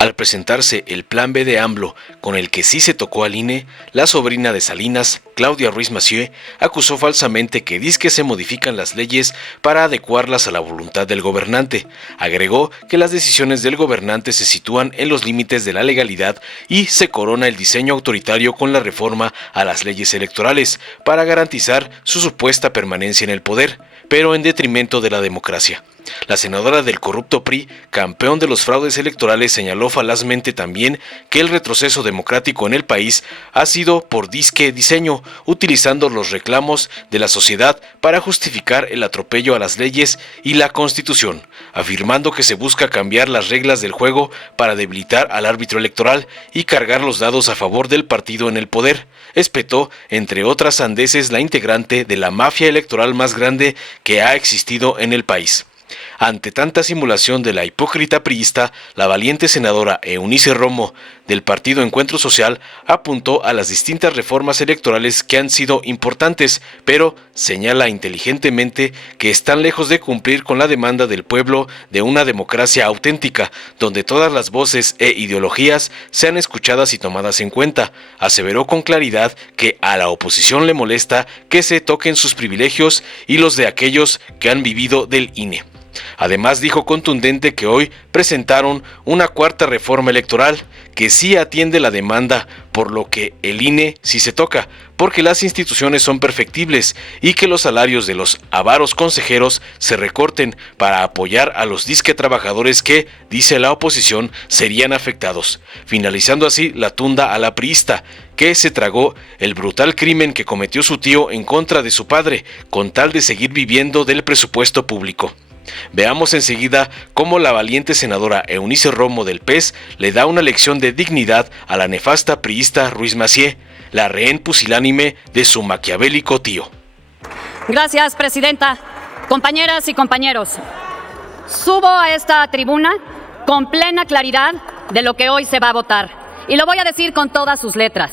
Al presentarse el Plan B de AMLO, con el que sí se tocó al INE, la sobrina de Salinas, Claudia Ruiz Massieu, acusó falsamente que dizque se modifican las leyes para adecuarlas a la voluntad del gobernante. Agregó que las decisiones del gobernante se sitúan en los límites de la legalidad y se corona el diseño autoritario con la reforma a las leyes electorales para garantizar su supuesta permanencia en el poder, pero en detrimento de la democracia. La senadora del corrupto PRI, campeón de los fraudes electorales, señaló falazmente también que el retroceso democrático en el país ha sido por disque diseño, utilizando los reclamos de la sociedad para justificar el atropello a las leyes y la Constitución, afirmando que se busca cambiar las reglas del juego para debilitar al árbitro electoral y cargar los dados a favor del partido en el poder. Espetó, entre otras sandeces, la integrante de la mafia electoral más grande que ha existido en el país. Ante tanta simulación de la hipócrita priista, la valiente senadora Eunice Romo, del partido Encuentro Social, apuntó a las distintas reformas electorales que han sido importantes, pero señala inteligentemente que están lejos de cumplir con la demanda del pueblo de una democracia auténtica, donde todas las voces e ideologías sean escuchadas y tomadas en cuenta. Aseveró con claridad que a la oposición le molesta que se toquen sus privilegios y los de aquellos que han vivido del INE. Además, dijo contundente que hoy presentaron una cuarta reforma electoral que sí atiende la demanda, por lo que el INE sí se toca, porque las instituciones son perfectibles y que los salarios de los avaros consejeros se recorten para apoyar a los disque trabajadores que, dice la oposición, serían afectados, finalizando así la tunda a la priista, que se tragó el brutal crimen que cometió su tío en contra de su padre, con tal de seguir viviendo del presupuesto público. Veamos enseguida cómo la valiente senadora Eunice Romo del PES le da una lección de dignidad a la nefasta priista Ruiz Massieu, la rehén pusilánime de su maquiavélico tío. Gracias, presidenta. Compañeras y compañeros, subo a esta tribuna con plena claridad de lo que hoy se va a votar. Y lo voy a decir con todas sus letras.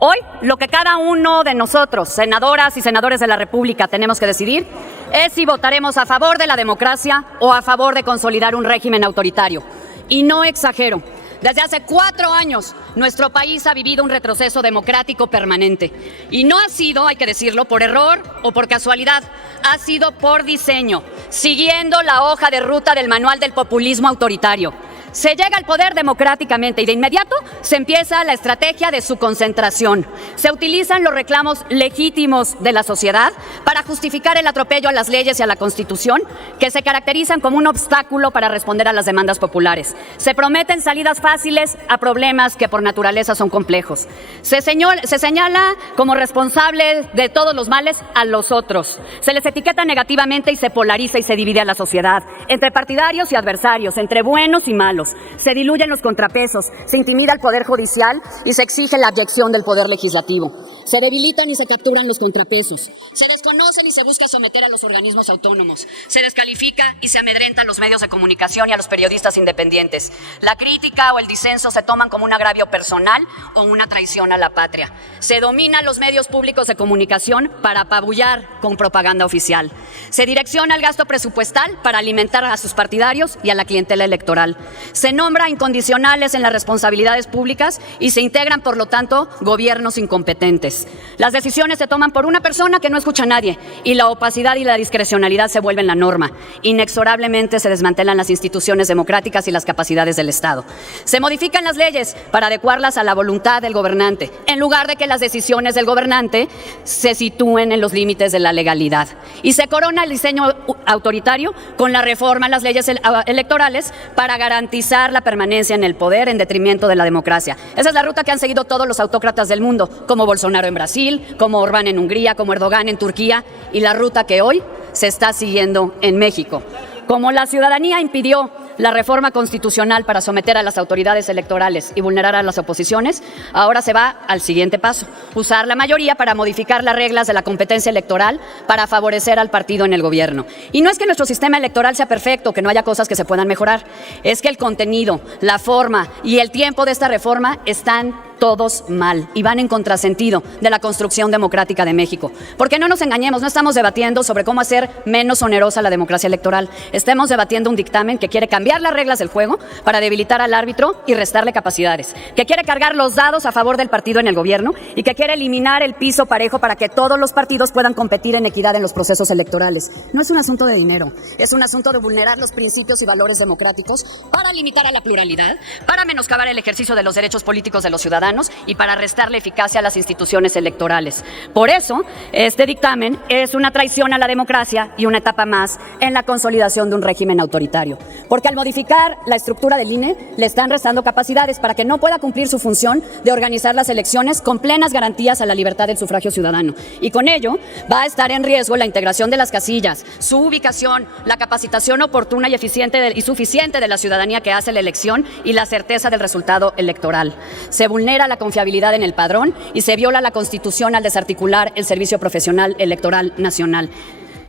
Hoy, lo que cada uno de nosotros, senadoras y senadores de la República, tenemos que decidir es si votaremos a favor de la democracia o a favor de consolidar un régimen autoritario. Y no exagero, desde hace 4 años nuestro país ha vivido un retroceso democrático permanente. Y no ha sido, hay que decirlo, por error o por casualidad, ha sido por diseño, siguiendo la hoja de ruta del manual del populismo autoritario. Se llega al poder democráticamente y de inmediato se empieza la estrategia de su concentración. Se utilizan los reclamos legítimos de la sociedad para justificar el atropello a las leyes y a la Constitución, que se caracterizan como un obstáculo para responder a las demandas populares. Se prometen salidas fáciles a problemas que por naturaleza son complejos. Se señala como responsable de todos los males a los otros. Se les etiqueta negativamente y se polariza y se divide a la sociedad entre partidarios y adversarios, entre buenos y malos. Se diluyen los contrapesos, se intimida al Poder Judicial y se exige la abyección del Poder Legislativo. Se debilitan y se capturan los contrapesos. Se desconocen y se busca someter a los organismos autónomos. Se descalifica y se amedrenta a los medios de comunicación y a los periodistas independientes. La crítica o el disenso se toman como un agravio personal o una traición a la patria. Se domina los medios públicos de comunicación para apabullar con propaganda oficial. Se direcciona el gasto presupuestal para alimentar a sus partidarios y a la clientela electoral. Se nombra incondicionales en las responsabilidades públicas y se integran, por lo tanto, gobiernos incompetentes. Las decisiones se toman por una persona que no escucha a nadie y la opacidad y la discrecionalidad se vuelven la norma. Inexorablemente se desmantelan las instituciones democráticas y las capacidades del Estado. Se modifican las leyes para adecuarlas a la voluntad del gobernante, en lugar de que las decisiones del gobernante se sitúen en los límites de la legalidad. Y se corona el diseño autoritario con la reforma a las leyes electorales para garantizar la permanencia en el poder en detrimento de la democracia. Esa es la ruta que han seguido todos los autócratas del mundo, como Bolsonaro en Brasil, como Orbán en Hungría, como Erdogan en Turquía, y la ruta que hoy se está siguiendo en México. Como la ciudadanía impidió la reforma constitucional para someter a las autoridades electorales y vulnerar a las oposiciones, ahora se va al siguiente paso: usar la mayoría para modificar las reglas de la competencia electoral para favorecer al partido en el gobierno. Y no es que nuestro sistema electoral sea perfecto, que no haya cosas que se puedan mejorar, es que el contenido, la forma y el tiempo de esta reforma están todos mal y van en contrasentido de la construcción democrática de México. Porque no nos engañemos, no estamos debatiendo sobre cómo hacer menos onerosa la democracia electoral. Estamos debatiendo un dictamen que quiere cambiar las reglas del juego para debilitar al árbitro y restarle capacidades, que quiere cargar los dados a favor del partido en el gobierno y que quiere eliminar el piso parejo para que todos los partidos puedan competir en equidad en los procesos electorales. No es un asunto de dinero, es un asunto de vulnerar los principios y valores democráticos para limitar a la pluralidad, para menoscabar el ejercicio de los derechos políticos de los ciudadanos y para restarle eficacia a las instituciones electorales. Por eso, este dictamen es una traición a la democracia y una etapa más en la consolidación de un régimen autoritario. Porque al modificar la estructura del INE, le están restando capacidades para que no pueda cumplir su función de organizar las elecciones con plenas garantías a la libertad del sufragio ciudadano. Y con ello va a estar en riesgo la integración de las casillas, su ubicación, la capacitación oportuna y eficiente y suficiente de la ciudadanía que hace la elección y la certeza del resultado electoral. Se vulnera la confiabilidad en el padrón y se viola la Constitución al desarticular el Servicio Profesional Electoral Nacional.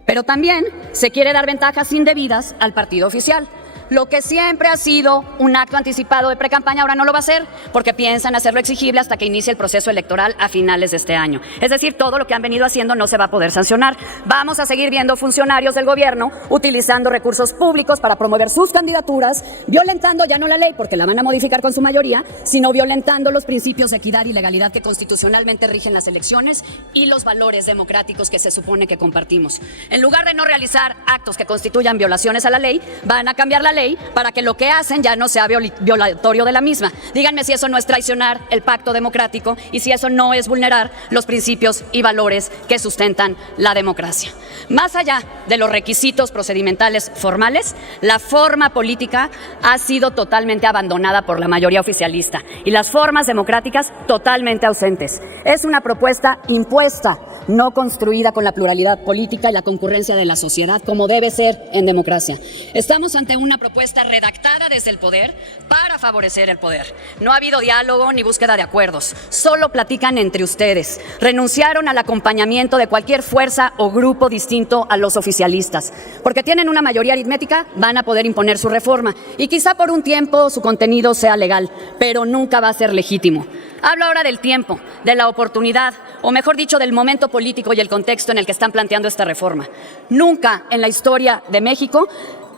Pero también se quiere dar ventajas indebidas al partido oficial. Lo que siempre ha sido un acto anticipado de precampaña ahora no lo va a ser porque piensan hacerlo exigible hasta que inicie el proceso electoral a finales de este año. Es decir, todo lo que han venido haciendo no se va a poder sancionar. Vamos a seguir viendo funcionarios del gobierno utilizando recursos públicos para promover sus candidaturas, violentando ya no la ley porque la van a modificar con su mayoría, sino violentando los principios de equidad y legalidad que constitucionalmente rigen las elecciones y los valores democráticos que se supone que compartimos. En lugar de no realizar actos que constituyan violaciones a la ley, van a cambiar la ley para que lo que hacen ya no sea violatorio de la misma. Díganme si eso no es traicionar el pacto democrático y si eso no es vulnerar los principios y valores que sustentan la democracia. Más allá de los requisitos procedimentales formales, la forma política ha sido totalmente abandonada por la mayoría oficialista y las formas democráticas totalmente ausentes. Es una propuesta impuesta, no construida con la pluralidad política y la concurrencia de la sociedad como debe ser en democracia. Estamos ante una propuesta redactada desde el poder para favorecer el poder. No ha habido diálogo ni búsqueda de acuerdos, solo platican entre ustedes. Renunciaron al acompañamiento de cualquier fuerza o grupo distinto a los oficialistas. Porque tienen una mayoría aritmética, van a poder imponer su reforma y quizá por un tiempo su contenido sea legal, pero nunca va a ser legítimo. Hablo ahora del tiempo, de la oportunidad, o mejor dicho, del momento político y el contexto en el que están planteando esta reforma. Nunca en la historia de México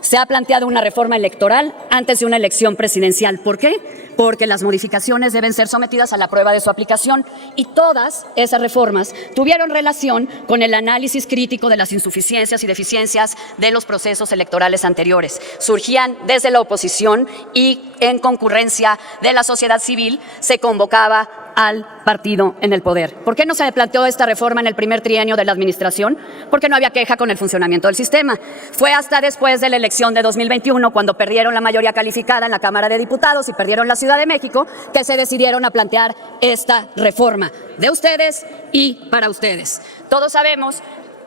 se ha planteado una reforma electoral antes de una elección presidencial. ¿Por qué? Porque las modificaciones deben ser sometidas a la prueba de su aplicación y todas esas reformas tuvieron relación con el análisis crítico de las insuficiencias y deficiencias de los procesos electorales anteriores. Surgían desde la oposición y en concurrencia de la sociedad civil se convocaba al partido en el poder. ¿Por qué no se planteó esta reforma en el primer trienio de la administración? Porque no había queja con el funcionamiento del sistema. Fue hasta después de la elección de 2021, cuando perdieron la mayoría calificada en la Cámara de Diputados y perdieron la Ciudad de México, que se decidieron a plantear esta reforma de ustedes y para ustedes. Todos sabemos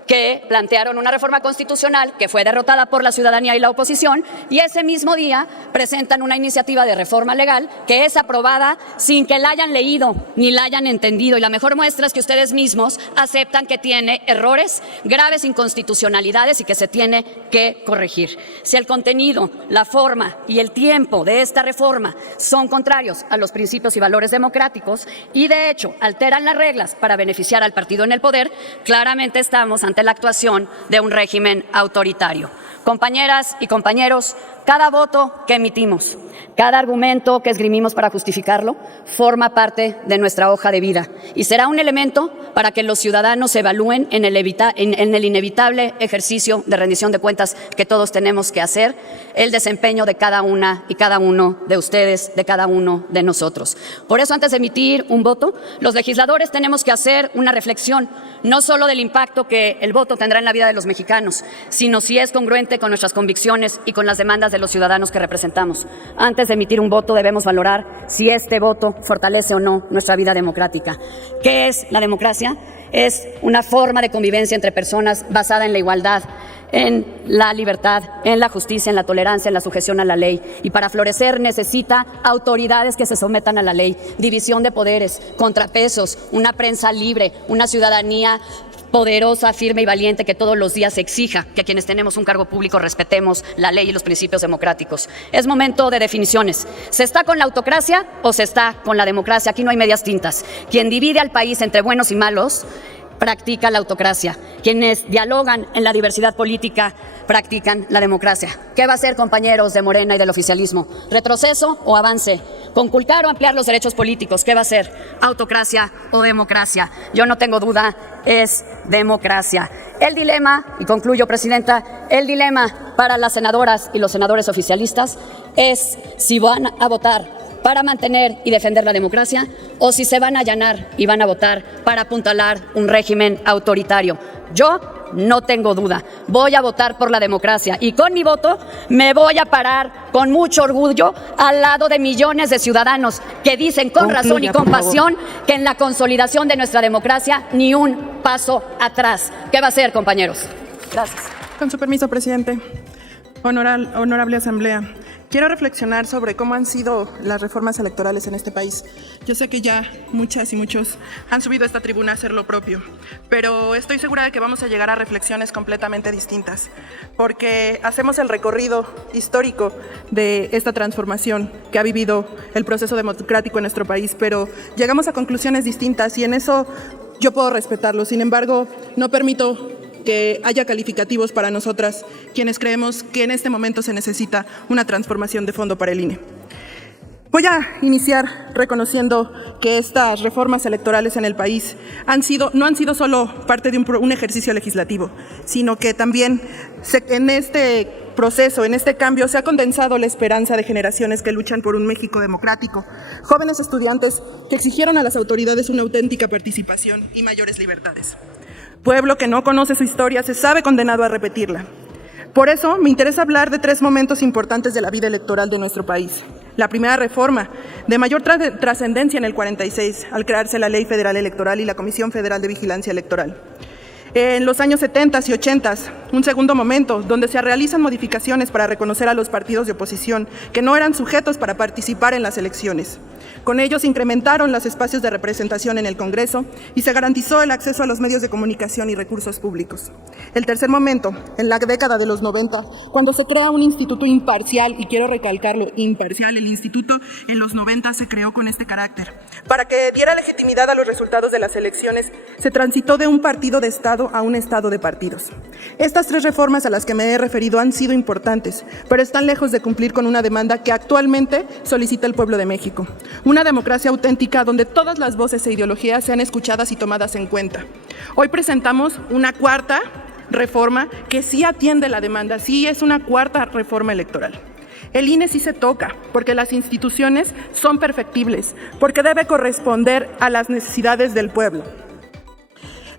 que plantearon una reforma constitucional que fue derrotada por la ciudadanía y la oposición y ese mismo día presentan una iniciativa de reforma legal que es aprobada sin que la hayan leído ni la hayan entendido y la mejor muestra es que ustedes mismos aceptan que tiene errores, graves inconstitucionalidades y que se tiene que corregir. Si el contenido, la forma y el tiempo de esta reforma son contrarios a los principios y valores democráticos y de hecho alteran las reglas para beneficiar al partido en el poder, claramente estamos ante la actuación de un régimen autoritario. Compañeras y compañeros, cada voto que emitimos, cada argumento que esgrimimos para justificarlo, forma parte de nuestra hoja de vida y será un elemento para que los ciudadanos evalúen en el inevitable ejercicio de rendición de cuentas que todos tenemos que hacer, el desempeño de cada una y cada uno de ustedes, de cada uno de nosotros. Por eso, antes de emitir un voto, los legisladores tenemos que hacer una reflexión, no solo del impacto que el voto tendrá en la vida de los mexicanos, sino si es congruente con nuestras convicciones y con las demandas de los ciudadanos que representamos. Antes de emitir un voto debemos valorar si este voto fortalece o no nuestra vida democrática. ¿Qué es la democracia? Es una forma de convivencia entre personas basada en la igualdad, en la libertad, en la justicia, en la tolerancia, en la sujeción a la ley. Y para florecer necesita autoridades que se sometan a la ley, división de poderes, contrapesos, una prensa libre, una ciudadanía poderosa, firme y valiente que todos los días exija que quienes tenemos un cargo público respetemos la ley y los principios democráticos. Es momento de definiciones. ¿Se está con la autocracia o se está con la democracia? Aquí no hay medias tintas. Quien divide al país entre buenos y malos practica la autocracia. Quienes dialogan en la diversidad política practican la democracia. ¿Qué va a hacer, compañeros de Morena y del oficialismo? ¿Retroceso o avance? ¿Conculcar o ampliar los derechos políticos? ¿Qué va a hacer? ¿Autocracia o democracia? Yo no tengo duda, es democracia. El dilema, y concluyo, Presidenta, el dilema para las senadoras y los senadores oficialistas es si van a votar para mantener y defender la democracia o si se van a allanar y van a votar para apuntalar un régimen autoritario. Yo no tengo duda, voy a votar por la democracia y con mi voto me voy a parar con mucho orgullo al lado de millones de ciudadanos que dicen con razón y con pasión que en la consolidación de nuestra democracia ni un paso atrás. ¿Qué va a hacer, compañeros? Gracias. Con su permiso, presidente. Honorable Asamblea. Quiero reflexionar sobre cómo han sido las reformas electorales en este país. Yo sé que ya muchas y muchos han subido a esta tribuna a hacer lo propio, pero estoy segura de que vamos a llegar a reflexiones completamente distintas, porque hacemos el recorrido histórico de esta transformación que ha vivido el proceso democrático en nuestro país, pero llegamos a conclusiones distintas y en eso yo puedo respetarlo. Sin embargo, no permito que haya calificativos para nosotras, quienes creemos que en este momento se necesita una transformación de fondo para el INE. Voy a iniciar reconociendo que estas reformas electorales en el país no han sido solo parte de un ejercicio legislativo, sino que también en este proceso, en este cambio, se ha condensado la esperanza de generaciones que luchan por un México democrático, jóvenes estudiantes que exigieron a las autoridades una auténtica participación y mayores libertades. Pueblo que no conoce su historia se sabe condenado a repetirla. Por eso me interesa hablar de 3 momentos importantes de la vida electoral de nuestro país. La primera reforma, de mayor trascendencia en el 46, al crearse la Ley Federal Electoral y la Comisión Federal de Vigilancia Electoral. En los años 70 y 80, un segundo momento, donde se realizan modificaciones para reconocer a los partidos de oposición que no eran sujetos para participar en las elecciones. Con ellos se incrementaron los espacios de representación en el Congreso y se garantizó el acceso a los medios de comunicación y recursos públicos. El tercer momento, en la década de los 90, cuando se crea un instituto imparcial, y quiero recalcarlo, imparcial, el instituto en los 90 se creó con este carácter. Para que diera legitimidad a los resultados de las elecciones, se transitó de un partido de Estado a un Estado de partidos. Estas 3 reformas a las que me he referido han sido importantes, pero están lejos de cumplir con una demanda que actualmente solicita el pueblo de México. Una democracia auténtica donde todas las voces e ideologías sean escuchadas y tomadas en cuenta. Hoy presentamos una cuarta reforma que sí atiende la demanda, sí es una cuarta reforma electoral. El INE sí se toca, porque las instituciones son perfectibles, porque debe corresponder a las necesidades del pueblo.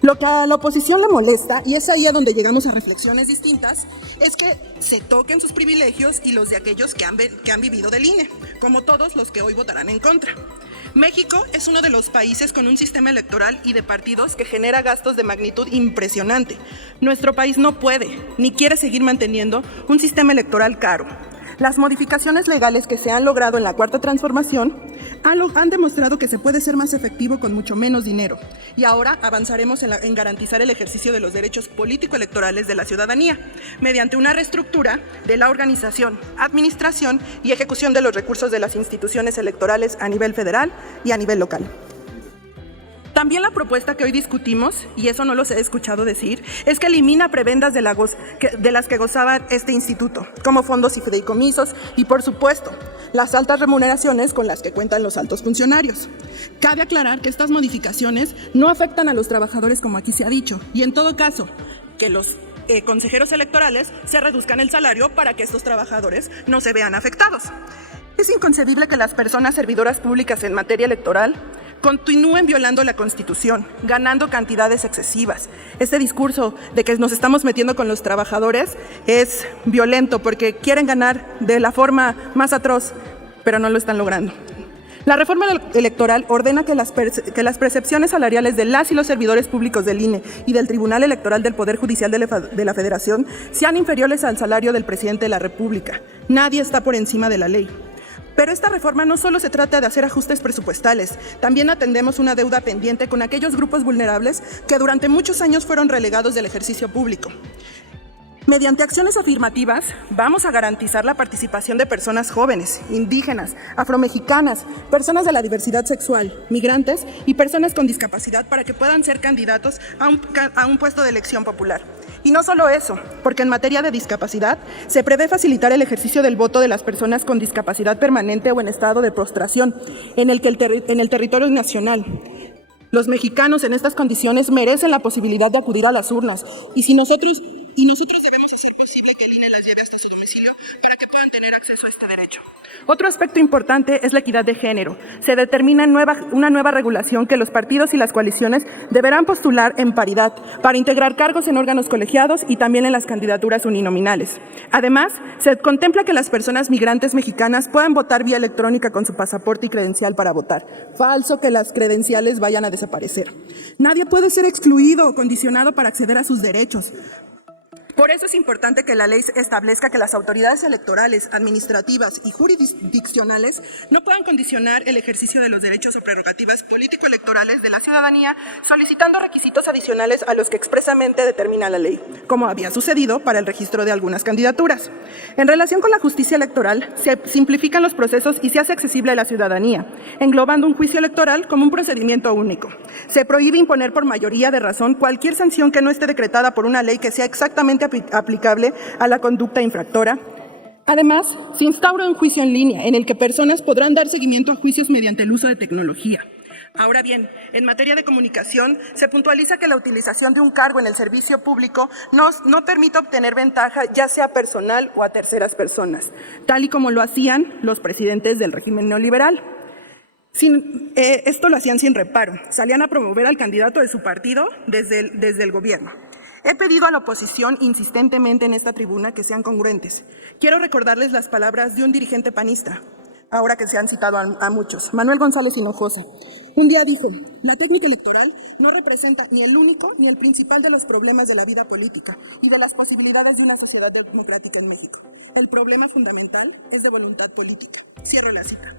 Lo que a la oposición le molesta, y es ahí a donde llegamos a reflexiones distintas, es que se toquen sus privilegios y los de aquellos que han vivido del INE, como todos los que hoy votarán en contra. México es uno de los países con un sistema electoral y de partidos que genera gastos de magnitud impresionante. Nuestro país no puede ni quiere seguir manteniendo un sistema electoral caro. Las modificaciones legales que se han logrado en la cuarta transformación han demostrado que se puede ser más efectivo con mucho menos dinero. Y ahora avanzaremos en garantizar el ejercicio de los derechos político-electorales de la ciudadanía, mediante una reestructura de la organización, administración y ejecución de los recursos de las instituciones electorales a nivel federal y a nivel local. También la propuesta que hoy discutimos, y eso no los he escuchado decir, es que elimina prebendas de las que gozaba este instituto, como fondos y fideicomisos y, por supuesto, las altas remuneraciones con las que cuentan los altos funcionarios. Cabe aclarar que estas modificaciones no afectan a los trabajadores como aquí se ha dicho, y en todo caso, que los consejeros electorales se reduzcan el salario para que estos trabajadores no se vean afectados. Es inconcebible que las personas servidoras públicas en materia electoral continúen violando la Constitución, ganando cantidades excesivas. Este discurso de que nos estamos metiendo con los trabajadores es violento porque quieren ganar de la forma más atroz, pero no lo están logrando. La reforma electoral ordena que las percepciones salariales de las y los servidores públicos del INE y del Tribunal Electoral del Poder Judicial de la Federación sean inferiores al salario del presidente de la República. Nadie está por encima de la ley. Pero esta reforma no solo se trata de hacer ajustes presupuestales, también atendemos una deuda pendiente con aquellos grupos vulnerables que durante muchos años fueron relegados del ejercicio público. Mediante acciones afirmativas, vamos a garantizar la participación de personas jóvenes, indígenas, afromexicanas, personas de la diversidad sexual, migrantes y personas con discapacidad para que puedan ser candidatos a un puesto de elección popular. Y no solo eso, porque en materia de discapacidad se prevé facilitar el ejercicio del voto de las personas con discapacidad permanente o en estado de postración en el territorio nacional. Los mexicanos en estas condiciones merecen la posibilidad de acudir a las urnas y nosotros debemos hacer posible que el INE las lleve hasta su domicilio para que puedan tener acceso a este derecho. Otro aspecto importante es la equidad de género. Se determina una nueva regulación que los partidos y las coaliciones deberán postular en paridad para integrar cargos en órganos colegiados y también en las candidaturas uninominales. Además, se contempla que las personas migrantes mexicanas puedan votar vía electrónica con su pasaporte y credencial para votar. Falso que las credenciales vayan a desaparecer. Nadie puede ser excluido o condicionado para acceder a sus derechos. Por eso es importante que la ley establezca que las autoridades electorales, administrativas y jurisdiccionales no puedan condicionar el ejercicio de los derechos o prerrogativas político-electorales de la ciudadanía solicitando requisitos adicionales a los que expresamente determina la ley, como había sucedido para el registro de algunas candidaturas. En relación con la justicia electoral, se simplifican los procesos y se hace accesible a la ciudadanía, englobando un juicio electoral como un procedimiento único. Se prohíbe imponer por mayoría de razón cualquier sanción que no esté decretada por una ley que sea exactamente aplicable a la conducta infractora. Además, se instaura un juicio en línea en el que personas podrán dar seguimiento a juicios mediante el uso de tecnología. Ahora bien, en materia de comunicación, se puntualiza que la utilización de un cargo en el servicio público no permite obtener ventaja, ya sea personal o a terceras personas, tal y como lo hacían los presidentes del régimen neoliberal. Esto lo hacían sin reparo, salían a promover al candidato de su partido desde el gobierno. He pedido a la oposición insistentemente en esta tribuna que sean congruentes. Quiero recordarles las palabras de un dirigente panista, ahora que se han citado a muchos, Manuel González Hinojosa. Un día dijo: la técnica electoral no representa ni el único ni el principal de los problemas de la vida política y de las posibilidades de una sociedad democrática en México. El problema fundamental es de voluntad política. Cierro la cita.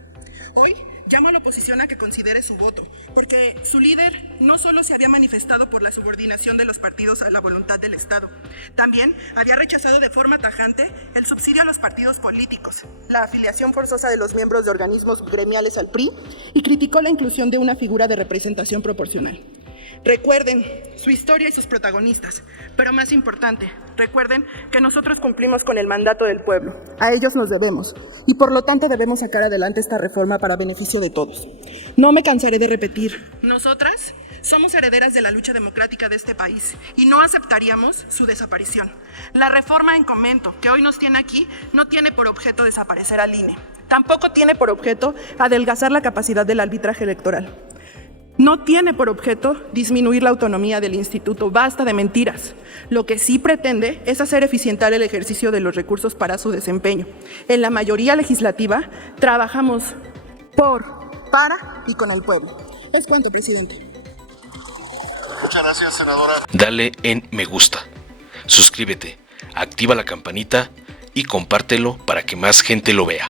Hoy llamo a la oposición a que considere su voto, porque su líder no solo se había manifestado por la subordinación de los partidos a la voluntad del Estado, también había rechazado de forma tajante el subsidio a los partidos políticos, la afiliación forzosa de los miembros de organismos gremiales al PRI y criticó la inclusión de una figura de representación proporcional. Recuerden su historia y sus protagonistas, pero más importante, recuerden que nosotros cumplimos con el mandato del pueblo, a ellos nos debemos, y por lo tanto debemos sacar adelante esta reforma para beneficio de todos. No me cansaré de repetir, nosotras somos herederas de la lucha democrática de este país y no aceptaríamos su desaparición. La reforma en comento que hoy nos tiene aquí no tiene por objeto desaparecer al INE, tampoco tiene por objeto adelgazar la capacidad del arbitraje electoral. No tiene por objeto disminuir la autonomía del instituto, basta de mentiras. Lo que sí pretende es hacer eficientar el ejercicio de los recursos para su desempeño. En la mayoría legislativa trabajamos para y con el pueblo. Es cuanto, presidente. Muchas gracias, senadora. Dale en me gusta, suscríbete, activa la campanita y compártelo para que más gente lo vea.